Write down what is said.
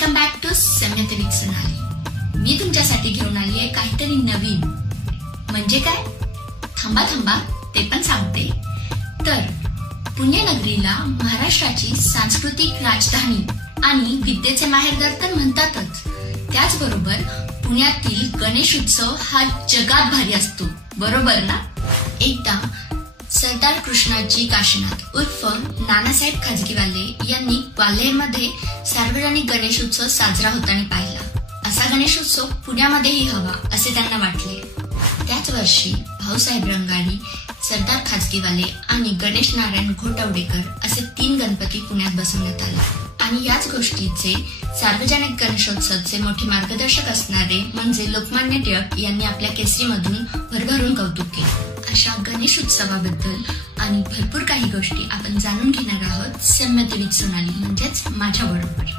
Welcome back to Samyata with Sonali. मी तुमच्यासाठी घेऊन आली आहे काहीतरी नवीन। म्हणजे काय? थांबा थांबा ते पण सांगते। तर पुणे नगरीला महाराष्ट्राची सांस्कृतिक राजधानी आणि विद्येचे माहेरघर तर म्हणतातच, त्याचबरोबर पुण्यातील गणेश उत्सव हा जगात भारी असतो, बरोबर ना? एकदा सरदार कृष्णाजी काशीनाथ उर्फ नानासाहेब खाजगीवाले यांनी ग्वाल्हेरमध्ये सार्वजनिक गणेश उत्सव साजरा होताना पाहिला। असा गणेश उत्सव पुण्यामध्येही हवा असे त्यांना वाटले। त्याच वर्षी भाऊसाहेब रंगारी, सरदार खाजगीवाले आणि गणेश नारायण घोटवडेकर असे 3 गणपती पुण्यात बसवण्यात आले। आणि याच गोष्टीचे सार्वजनिक गणेशोत्सवाचे मोठे मार्गदर्शक असणारे म्हणजे लोकमान्य टिळक यांनी आपल्या केसरीमधून भरभरून कौतुक केले। अशा गणेश उत्सवाबद्दल आणि भरपूर काही गोष्टी आपण जाणून घेणार आहोत सम्यता विथ सोनाली म्हणजेच माझ्या बरोबर।